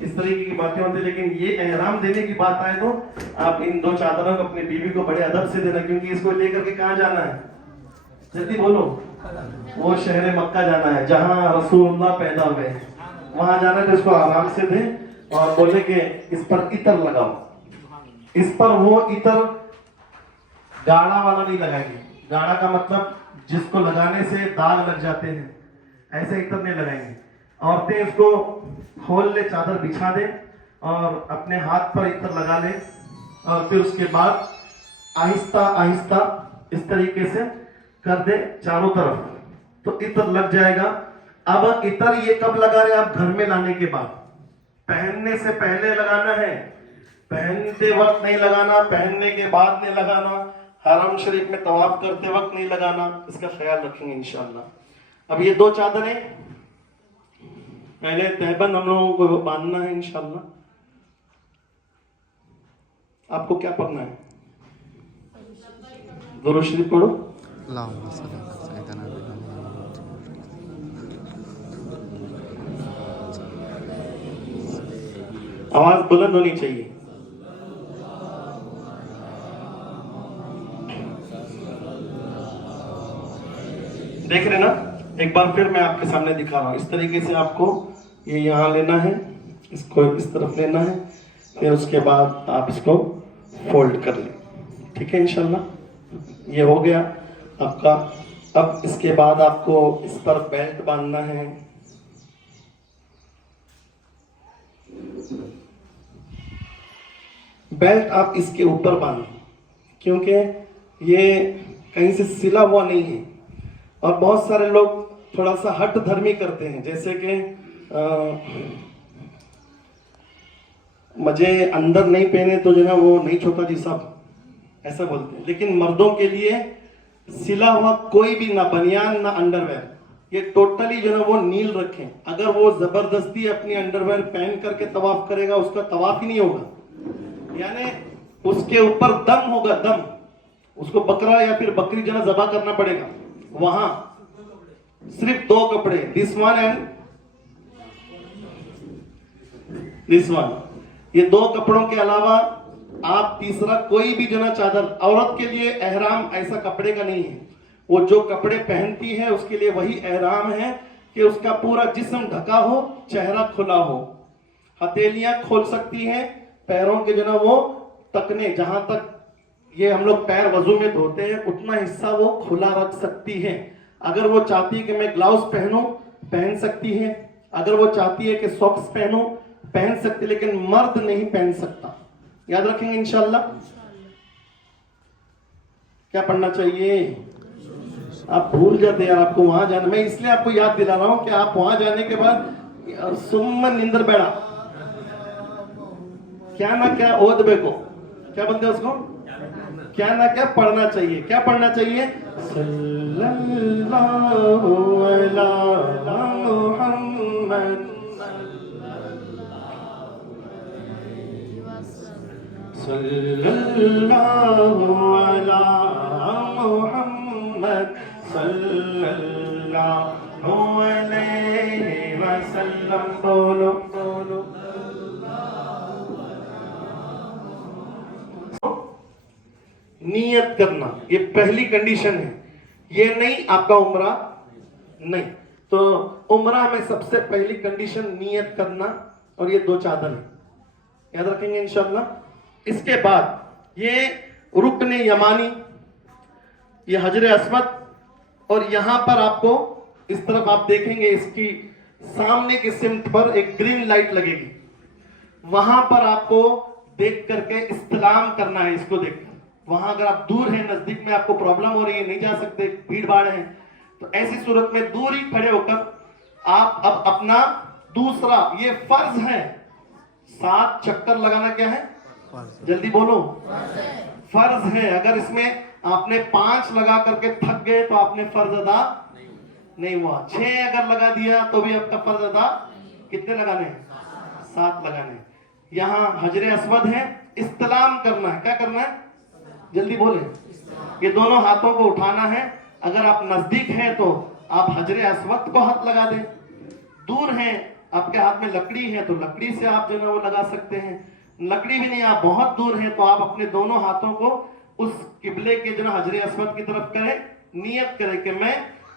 इस तरीके की बातें होती है। लेकिन ये एहराम देने की बात आए तो आप इन दो चादरों को अपनी बीवी को बड़े अदब से देना, क्योंकि इसको लेकर के कहाँ जाना है, जल्दी बोलो। वो शहर मक्का जाना है जहाँ रसूलुल्लाह पैदा हुए, वहां जाना है। तो इसको आराम से दें और बोले कि इस पर इतर लगाओ। इस पर वो इतर गाढ़ा वाला नहीं लगाएंगे। गाढ़ा का मतलब जिसको लगाने से दाग लग जाते हैं, ऐसे इतर नहीं लगाएंगे। औरतें इसको खोल ले, चादर बिछा दे और अपने हाथ पर इतर लगा ले और फिर उसके बाद आहिस्ता आहिस्ता इस तरीके से कर दे चारों तरफ, तो इतर लग जाएगा। अब इतर ये कब लगा रहे आप, घर में लाने के बाद, पहनने से पहले लगाना है, पहनते वक्त नहीं लगाना, पहनने के बाद नहीं लगाना, हरम शरीफ में तवाफ करते वक्त नहीं लगाना। इसका ख्याल रखेंगे इंशाल्लाह। अब ये दो चादरें पहले तहबंद हम लोगों को बांधना है इंशाल्लाह। आपको क्या पढ़ना है, दुरूद शरीफ पढ़ो। आवाज बुलंद होनी चाहिए। देख रहे ना, एक बार फिर मैं आपके सामने दिखा रहा हूं। इस तरीके से आपको ये यहाँ लेना है, इसको इस तरफ लेना है, फिर उसके बाद आप इसको फोल्ड कर लें। ठीक है इंशाल्लाह। ये हो गया आपका। अब इसके बाद आपको इस पर बेल्ट बांधना है। बेल्ट आप इसके ऊपर बांधें, क्योंकि ये कहीं से सिला हुआ नहीं है। और बहुत सारे लोग थोड़ा सा हट धर्मी करते हैं, जैसे कि मुझे अंदर नहीं पहने तो जो है वो नहीं छोटा जी साहब, ऐसा बोलते हैं। लेकिन मर्दों के लिए सिला हुआ कोई भी, ना बनियान ना अंडरवेयर, ये टोटली जो है वो नील रखें। अगर वो जबरदस्ती अपनी अंडरवेयर पहन करके तवाफ करेगा, उसका तवाफ ही नहीं होगा। यानी उसके ऊपर दम होगा, दम। उसको बकरा या फिर बकरी जो है ज़बह करना पड़ेगा। वहां सिर्फ दो कपड़े, this one and this one, ये दो कपड़ों के अलावा आप तीसरा कोई भी जना चादर, औरत के लिए एहराम ऐसा कपड़े का नहीं है। वो जो कपड़े पहनती है उसके लिए वही एहराम है कि उसका पूरा जिस्म ढका हो, चेहरा खुला हो, हथेलियां खोल सकती हैं, पैरों के जना वो तकने, जहां तक ये हम लोग पैर वजू में धोते हैं उतना हिस्सा वो खुला रख सकती है। अगर वो चाहती है कि मैं ग्लव्स पहनूं, पहन सकती है। अगर वो चाहती है कि सॉक्स पहनूं, पहन सकती, लेकिन मर्द नहीं पहन सकता। याद रखेंगे इंशाल्लाह। क्या पढ़ना चाहिए, आप भूल जाते यार, आपको वहां जाना। मैं इसलिए आपको याद दिला रहा हूं कि आप वहां जाने के बाद सुम्मन निंदर बैठा, क्या ना क्या ओद बेको, क्या बोलते हैं उसको, क्या ना क्या पढ़ना चाहिए। क्या पढ़ना चाहिए, सल्लल्लाहु अलैहि मुहम्मद, सल्लल्लाहु अलैहि मुहम्मद, सल्लल्लाहु अलैहि वसल्लम। बोलो बोलो। नियत करना, ये पहली कंडीशन है। ये नहीं आपका उम्रा नहीं, तो उम्रा में सबसे पहली कंडीशन नियत करना, और ये दो चादर है, याद रखेंगे इंशाल्लाह। इसके बाद ये रुकन यमानी, ये हजर अस्वद, और यहां पर आपको इस तरफ आप देखेंगे इसकी सामने की सिमत पर एक ग्रीन लाइट लगेगी, वहां पर आपको देख करके इस्तेलाम करना है। इसको देखकर वहां अगर आप दूर हैं, नजदीक में आपको प्रॉब्लम हो रही है, नहीं जा सकते, भीड़ भाड़ है, तो ऐसी सूरत में दूर ही खड़े होकर आप अब अपना दूसरा, ये फर्ज है, 7 चक्कर लगाना। क्या है, जल्दी बोलो, फर्ज है। अगर इसमें आपने 5 लगा करके थक गए तो आपने फर्ज अदा नहीं हुआ। 6 अगर लगा दिया तो भी आपका फर्ज अदा, कितने लगाने हैं, 7 लगाने। यहां हजरे अस्वद है, इस्तेलाम करना है। क्या करना है, जल्दी बोले। ये दोनों हाथों को उठाना है। अगर आप नजदीक हैं तो आप हजरे अस्वद को हाथ लगा दें, दूर हैं آپ کے ہاتھ میں لکڑی ہے تو لکڑی سے آپ جو ہے وہ لگا سکتے ہیں. لکڑی بھی نہیں, آپ بہت دور ہیں تو آپ اپنے دونوں ہاتھوں کو اس قبلے کے جو ہے حجر اسود کی طرف کریں, نیت کریں کہ میں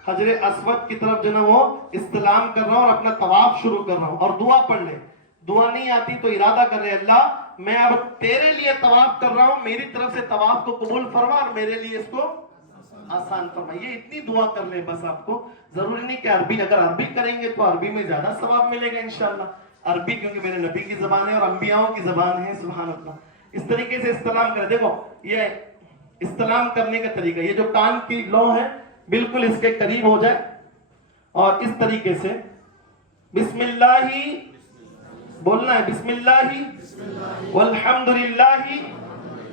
حجر اسود کی طرف جو ہے وہ استلام کر رہا ہوں اور اپنا طواف شروع کر رہا ہوں. اور دعا پڑھ لیں. دعا نہیں آتی تو ارادہ کر رہے ہیں اللہ میں اب تیرے لیے طواف کر رہا ہوں, میری طرف سے طواف کو قبول فرما اور میرے لیے اس کو آسان فرما. یہ اتنی دعا کر لیں بس. آپ کو ضروری نہیں کہ عربی, اگر عربی کریں گے تو عربی میں زیادہ ثواب ملے گا انشاءاللہ. عربی کیونکہ میرے نبی کی زبان ہے اور انبیاؤں کی زبان ہے. سبحان اللہ. اس طریقے سے استلام کریں. دیکھو یہ استلام کرنے کا طریقہ, یہ جو کان کی لو ہے بالکل اس کے قریب ہو جائے اور اس طریقے سے بسم اللہ بولنا ہے. بسم اللہ والحمدللہ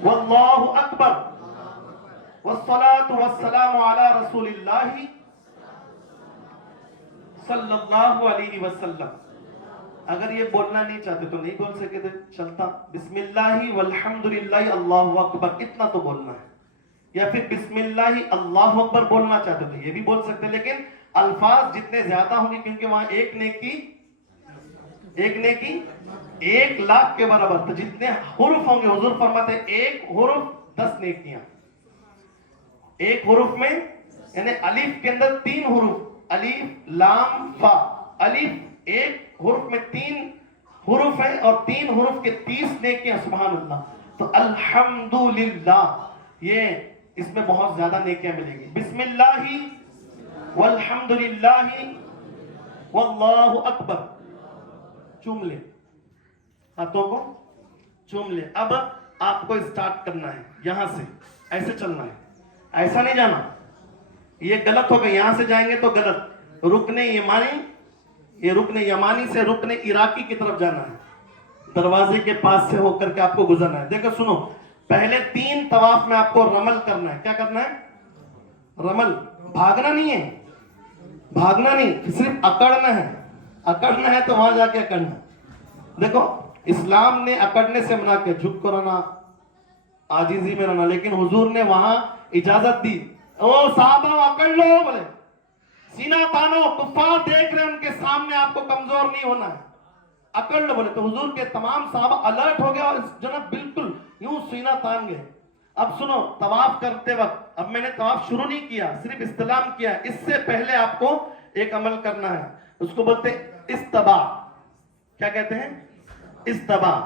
واللہ اکبر والصلاة والسلام علی رسول اللہ صلی اللہ علیہ وسلم. اگر یہ بولنا نہیں چاہتے تو نہیں بول سکے تو چلتا. بسم اللہ والحمدللہ اللہ اکبر اتنا تو بولنا ہے. یا پھر بسم اللہ اللہ اکبر بولنا چاہتے تو یہ بھی بول سکتے, لیکن الفاظ جتنے زیادہ ہوں گے کیونکہ وہاں ایک نیکی 1,00,000 کے برابر. تو جتنے حروف ہوں گے حضور فرماتے ہیں ایک حرف 10 نیکیاں. ایک حرف میں یعنی الف کے اندر 3 حروف, الف لام فا. الف ایک حرف میں 3 حروف ہیں اور 3 حروف کے 30 نیکیاں. سبحان اللہ. تو الحمدللہ یہ اس میں بہت زیادہ نیکیاں ملیں گی. بسم اللہ والحمدللہ واللہ اکبر. چوم لیں, ہاتھوں کو چوم لیں. اب آپ کو اسٹارٹ کرنا ہے یہاں سے, ایسے چلنا ہے, ایسا نہیں جانا. یہ غلط ہوگا, یہاں سے جائیں گے تو غلط. رکن یمانی, یہ رکن یمانی سے رکن عراقی کی طرف جانا ہے. دروازے کے پاس سے ہو کر کے آپ کو گزرنا ہے. دیکھو سنو, پہلے 3 طواف میں آپ کو رمل کرنا ہے. کیا کرنا ہے؟ رمل. بھاگنا نہیں ہے, بھاگنا نہیں, صرف اکڑنا ہے. اکڑنا ہے تو وہاں جا کے اکڑنا. دیکھو اسلام نے اکڑنے سے منع کیا, جھک کر رہنا, عاجزی میں رہنا, لیکن حضور نے وہاں اجازت دی. او صحابہ اکڑ لو, بولے سینہ تانو, کفار دیکھ رہے ہیں ان کے سامنے, آپ کو کمزور نہیں ہونا ہے, اکڑ لو. بولے تو حضور کے تمام صحابہ الرٹ ہو گیا اور جناب بالکل یوں سینہ تان گئے. اب سنو, طواف کرتے وقت, اب میں نے طواف شروع نہیں کیا, صرف استلام کیا. اس سے پہلے آپ کو ایک عمل کرنا ہے, اس کو بولتے استبا. کیا کہتے ہیں؟ استبا.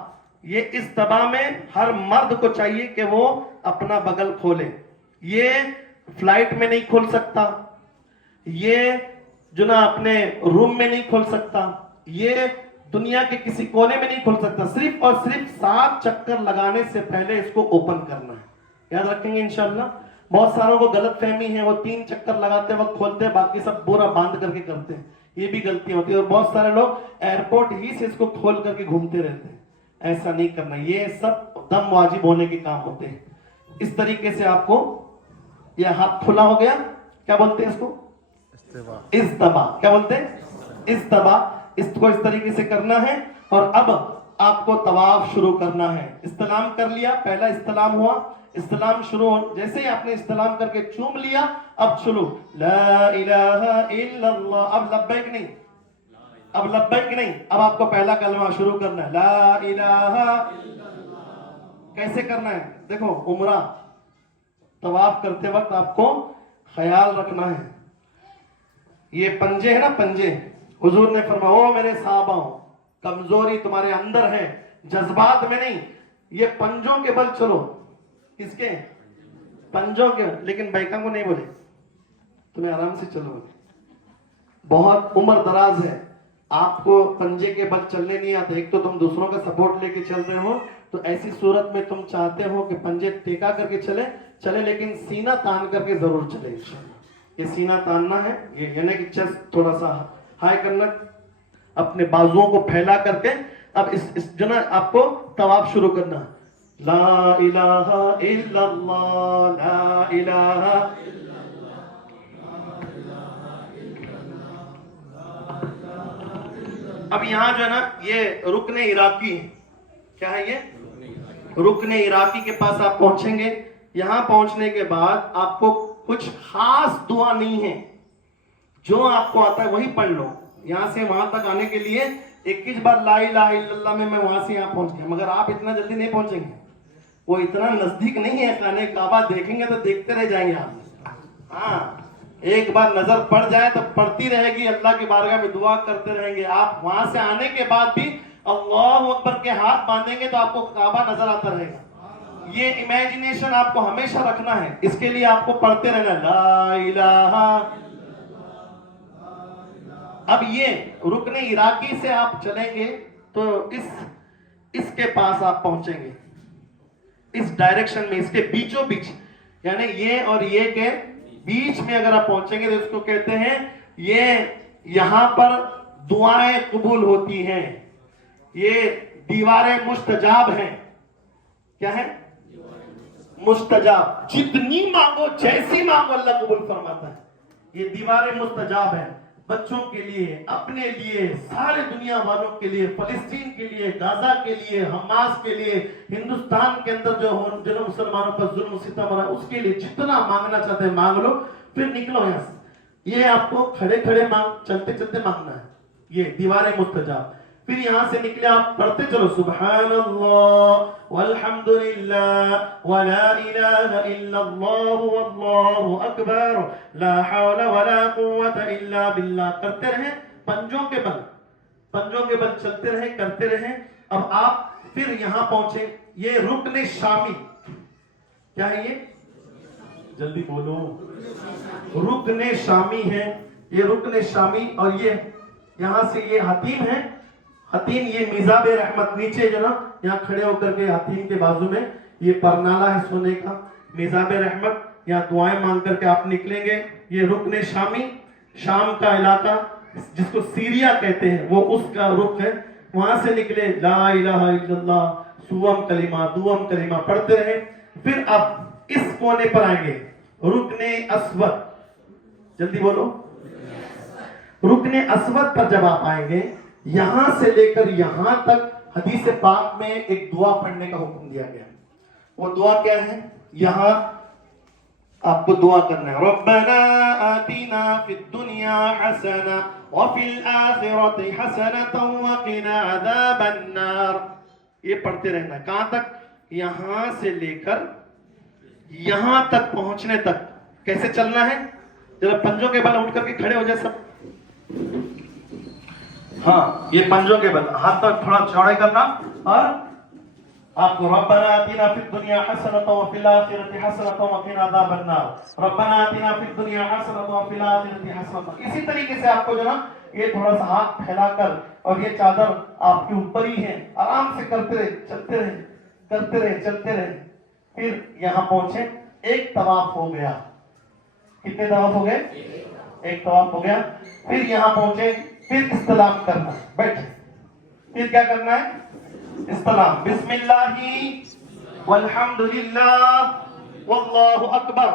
یہ استبا میں ہر مرد کو چاہیے کہ وہ اپنا بغل کھولے. یہ فلائٹ میں نہیں کھول سکتا, یہ جو نا اپنے روم میں نہیں کھول سکتا, یہ دنیا کے کسی کونے میں نہیں کھول سکتا. صرف اور صرف 7 چکر لگانے سے پہلے اس کو اوپن کرنا ہے. یاد رکھیں گے انشاءاللہ. بہت ساروں کو غلط فہمی ہے, وہ 3 چکر لگاتے وقت کھولتے, باقی سب پورا باندھ کر کے کرتے ہیں. یہ بھی غلطی ہوتی ہے, اور بہت سارے لوگ ایئرپورٹ ہی سے اس کو کھول کر کے گھومتے رہتے ہیں. ایسا نہیں کرنا, یہ سب دم واجب ہونے کے کام ہوتے ہیں. اس طریقے سے آپ کو یہ ہاتھ کھلا ہو گیا, کیا بولتے ہیں اس کو؟ استبا. کیا بولتے ہیں؟ استبا. اس کو اس طریقے سے کرنا ہے. اور اب آپ کو طواف شروع کرنا ہے. استلام کر لیا, پہلا استلام ہوا, استلام شروع ہو, جیسے ہی آپ نے استلام کر کے چوم لیا, اب شروع لا الہ الا اللہ. اب لبیک نہیں, اب لبیک نہیں, اب آپ کو پہلا کلمہ شروع کرنا ہے, لا الہ. کیسے کرنا ہے؟ دیکھو عمرہ طواف کرتے وقت آپ کو خیال رکھنا ہے, یہ پنجے ہے نا, پنجے, حضور نے فرمایا او میرے صحابہ, کمزوری تمہارے اندر ہے, جذبات میں نہیں. یہ پنجوں کے بل چلو. کس کے؟ پنجوں کے. لیکن بیکا کو نہیں بولے, تمہیں آرام سے چلو. بہت عمر دراز ہے, آپ کو پنجے کے بل چلنے نہیں آتے. ایک تو تم دوسروں کا سپورٹ لے کے چل رہے ہو, تو ایسی صورت میں تم چاہتے ہو کہ پنجے ٹیکا کر کے چلے, لیکن سینہ تان کر کے ضرور چلے انشاءاللہ. یہ سینہ تاننا ہے, یہ یعنی کہ چیسٹ تھوڑا سا ہائی کرنا, اپنے بازوؤں کو پھیلا کر کے. اب اس جو نا آپ کو طواف شروع کرنا, لا الہ الا اللہ, لا الہ. اب یہاں جو ہے نا یہ رکن عراقی ہے. کیا ہے یہ؟ رکن عراقی کے پاس آپ پہنچیں گے. یہاں پہنچنے کے بعد آپ کو کچھ خاص دعا نہیں ہے, جو آپ کو آتا ہے وہی پڑھ لو. यहाँ से वहां तक आने के लिए 21 बार ला इलाहा इल्लल्लाह में मैं वहां से यहाँ पहुंच गया, मगर आप इतना जल्दी नहीं पहुंचेंगे, वो इतना नजदीक नहीं है खाने काबा, देखेंगे तो देखते रह जाएंगे आप। हाँ, एक बार नजर पड़ जाए तो पड़ती रहेगी, अल्लाह की बारगाह में दुआ करते रहेंगे। आप वहां से आने के बाद भी अल्लाहु अकबर के हाथ बांधेंगे तो आपको काबा नजर आता रहेगा। ये इमेजिनेशन आपको हमेशा रखना है, इसके लिए आपको पढ़ते रहना ला इलाहा। अब ये रुकने इराकी से आप चलेंगे तो इसके पास आप पहुंचेंगे, इस डायरेक्शन में, इसके बीचों बीच, यानी ये और ये के बीच में अगर आप पहुंचेंगे तो इसको कहते हैं, ये यहां पर दुआएं कबूल होती हैं, ये दीवारें मुस्तजाब हैं। क्या है? मुस्तजाब, जितनी मांगो जैसी मांगो अल्लाह कबूल फरमाता है। ये दीवारें मुस्तजाब है बच्चों के लिए, अपने लिए, सारे दुनिया वालों के लिए, फलस्तीन के लिए, गाजा के लिए, हमास के लिए, हिंदुस्तान के अंदर जो मुसलमानों पर जुल्म सितम हो रहा है उसके लिए, जितना मांगना चाहते हैं मांग लो, फिर निकलो यहाँ से। ये आपको खड़े खड़े मांग, चलते चलते मांगना है, ये दीवारें मुस्तजाब। फिर यहां से निकले आप पढ़ते चलो सुब्हानल्लाह वल्हम्दुलिल्लाह वला इलाहा इल्लल्लाह वल्लाहु अकबर ला हौला वला कुव्वता इल्ला बिल्लाह करते रहे, पंजों के बल चलते रहे, करते रहे। अब आप फिर यहां पहुंचे, ये रुकने शामी, क्या है ये? जल्दी बोलो, रुकने शामी है, ये रुकने शामी। और ये यहां से ये हतीम है, हतीम ये मिजाब रहमत, नीचे जो ना यहाँ खड़े होकर के हतीम के बाजू में ये परनाला है सोने का, मिजाब रहमत, यहाँ दुआएं मांग करके आप निकलेंगे। ये रुकने शामी, शाम का इलाका जिसको सीरिया कहते हैं, वो उसका रुख है। वहां से निकले ला इलाहा इल्लल्लाह, सुवम कलिमा, दुवम कलिमा पढ़ते रहे। फिर अब इस कोने पर आएंगे, रुकने अस्वद, जल्दी बोलो, रुकने अस्वद पर जब आप आएंगे, यहां से लेकर यहां तक हदीस पाक में एक दुआ पढ़ने का हुक्म दिया गया। वो दुआ क्या है? यहां आपको दुआ करना है, रब्बना आतिना फिद दुनिया हसना व फिल आखिरति हसनतन व किना अज़ाबन नार। ये पढ़ते रहना। कहां तक? यहां से लेकर यहां तक पहुंचने तक। कैसे चलना है? जरा पंजों के बल उठ करके खड़े हो जाए सब। हाँ, ये पंजों के बल, हाथ तक थोड़ा चौड़े करना, और आपको रब्बना आतिना फिद दुनिया हसनतन व फिल आखिरति हसनतन व किना अज़ाबन नार, रब्बना आतिना फिद दुनिया हसनतन व फिल आखिरति हसनतन। इसी तरीके से आपको जो ना ये थोड़ा सा हाथ फैलाकर, और ये चादर आपके ऊपर ही है, आराम से करते रहे, चलते रहे, करते रहे, चलते रहे। फिर यहाँ पहुंचे, एक तवाफ हो गया। कितने तवाफ हो गए? एक तवाफ हो गया। फिर यहाँ पहुंचे, फिर इस्तलाम करना, बैठ। फिर क्या करना है? इस्तलाम, बिस्मिल्लाही वल्हम्दुलिल्लाह वल्लाहु अकबर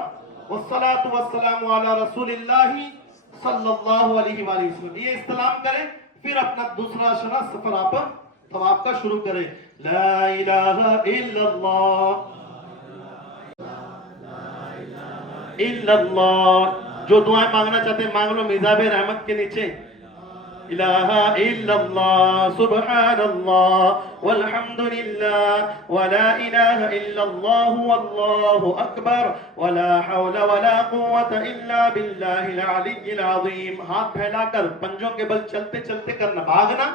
वस्सलातु वस्सलामु अला रसूलिल्लाहि सल्लल्लाहु अलैहि वसल्लम। ये इस्तलाम करें, फिर अपना दूसरा शना सफर आप तवाफ का शुरू करें। ला इलाहा इल्लल्लाह। जो दुआएं मांगना चाहते हैं मांग लो, मिजाब रहमत के नीचे इलाहा इल्लल्लाह सुब्हानल्लाह वल्हम्दुलिल्लाह वला इलाहा इल्लल्लाह वल्लाहु अकबर वला हौला वला कुव्वता इल्ला बिल्लाहिल अलिय्यिल अज़ीम। हाथ फैलाकर पंजों के बल चलते चलते करना, भागना